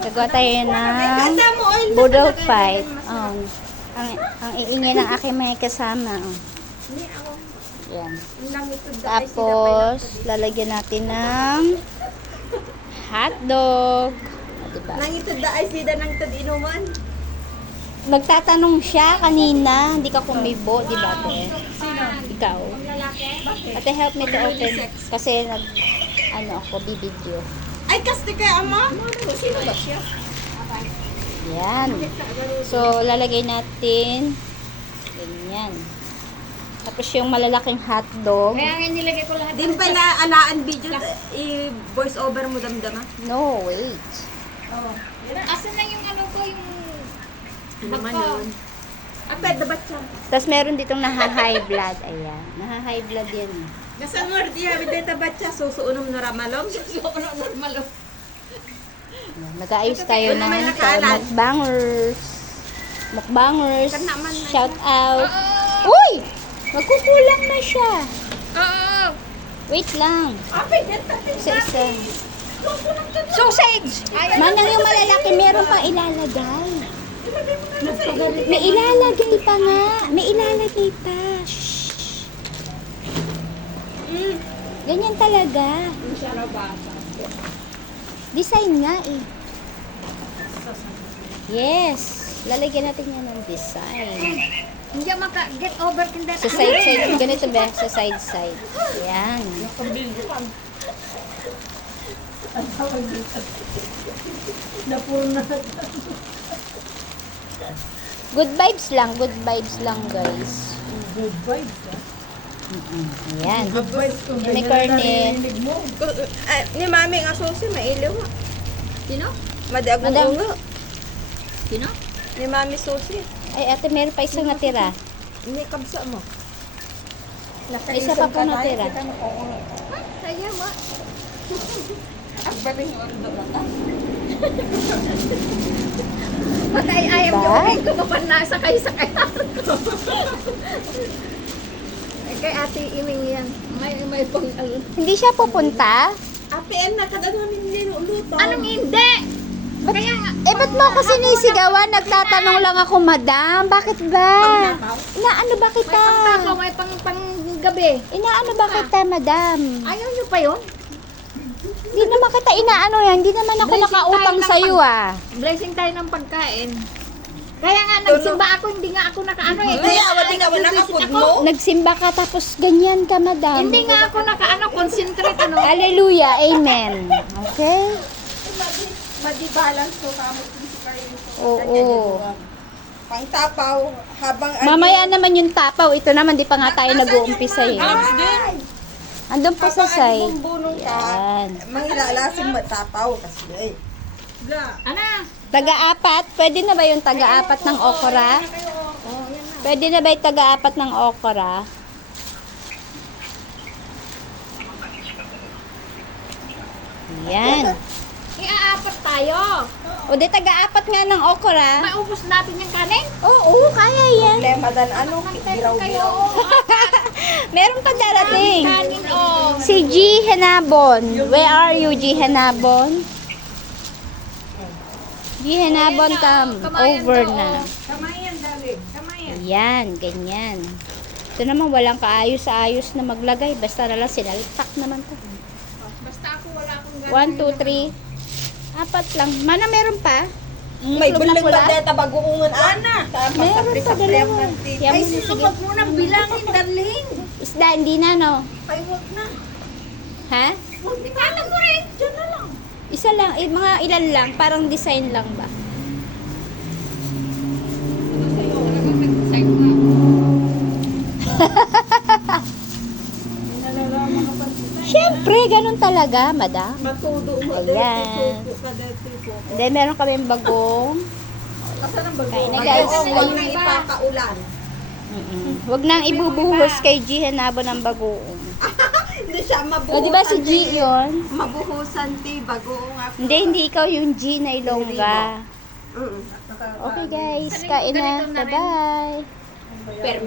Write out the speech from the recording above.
Gagawa tayo ng budol fight. Ang iingay ng aking may kasama. Yan. Tapos, lalagyan natin ng hotdog. Diba? Nangitod da ay sida ng tad inuman. Nagtatanong siya kanina, hindi ka kumibo, di ba, te? Sino? Ikaw. Ate, help me to open. Kasi ako, bibidyo. Ay, kaste kay ama. Sino ba siya? Yan. So, lalagay natin. Ganyan. Tapos yung malalaking hotdog. Kaya nga nilagay ko lahat. Din pala alaan video i-voice over mo damdama. No, wait. Oh. Asan na yung ano ko, yung Naman bako? yun. Apet, dabat siya. Tapos meron ditong naha-high blood. Ayan. Naha-high blood yan. Nasa ngordi habi day tabat siya. Susuunom na ramalom. Sobrang normal. Ayan. Nag-aayos tayo Ito ng naman nakaalat. mukbangers. Mukbangers. Kan naman na Shout yan. out. Oo! Uy! Magkukulang na siya. Oo! Wait lang. Apet, yan tatin. Isa-isa. Sausage! Manang yung malalaki, meron pang ilalagay. May ilalagay pa nga. May ilalagay pa. Shh. Ganyan talaga. Design nga eh. Yes. Lalagyan natin yan ng design. Hindi maka-get over kinder. Sa side-side. Ganito ba? Sa side-side. Yan. Good vibes lang. Good vibes lang, guys. Good vibes. Yan. Good vibes kung May karne. Ni mami nga susi, mailiw. Sino? Madagong Madam. ulo. Sino? Ni mami susi. Ay, ate, meron pa isang natira. Hindi kabsa mo. Isa pa po natira. Kaya mo. Ang baling ordo ka. Patay ayam Ba? yung rin ko papan na sakay-sakay. Kay ate Iming yan. May pang Hindi siya pupunta? Apian na kada namin niluluto. Anong hindi? Kaya nga. Eh, ba't mo ako sinisigawan? Nagtatanong lang ako, madam. Bakit ba? Inaano ba May kita? pangtakaw, may panggabi. Inaano ba kita, madam? Ayaw nyo pa yun? Hindi naman kita inaano yan. Hindi naman ako Blessing nakautang tayo ng sa'yo, ah. Blessing tayo ng pagkain. Kaya nga nagsimba ako, hindi nga ako nakaano eh. Kaya awat nga wala ka food mo. Nagsimba ka tapos ganyan ka, madam. Hindi nga ako nakaano, concentrate ano. Hallelujah. Amen. Okay? Madi-balance to kamot si Karin. Oo. Pangtapaw habang Mamaya naman yung tapaw. Ito naman, di pa nga tayo nag-uumpisa eh. din. Andun po sa side. Bunong ka. Yan. Mangilalasing matapaw kasi eh. Ana? Taga-apat. Pwede na ba yung taga-apat ng okra? Pwede na ba yung taga-apat ng okra? Yan. Iaapat tayo. O di taga-apat nga ng okra. Maubos natin yung kanin. Oo, kaya yan. Problema dan ano, Kayo. giraw-giraw. Meron pa darating. Kanin oh. Si G. Henabon. Where are you, G. Henabon? G. Henabon, come over na. Kamayan dali, kamayan. Yan, ganyan. Ito naman walang kaayos-ayos na maglagay. Basta na lang sinalitak naman to. Basta ako wala akong ganun. 1, 2, 3. Apat lang. Mana meron pa? May Itlog na bulag pula? pa deta baguungan ana. Meron pa dalawa. Yan Ay mo na, sige. sinubag mo na bilangin darling. Isda, hindi na, no? Ay wag na. Ha? Alam mo rin. Diyan na lang. Isa lang, mga ilan lang. Parang design lang ba? Siyempre, ganun talaga, madam. Matudo mo Ayan. Hindi, meron kami bagong. Asan ang bago? Kain na, guys. Huwag nang ipakaulan. Huwag nang ibubuhos kay G. Hanabo ng bagoong. Hindi siya mabuhusan. O, di ba si G yun? Mabuhusan ti bagoong ako. Hindi ikaw yung G na ilongga. Mm. Okay, guys. Kain na. Bye-bye. Pero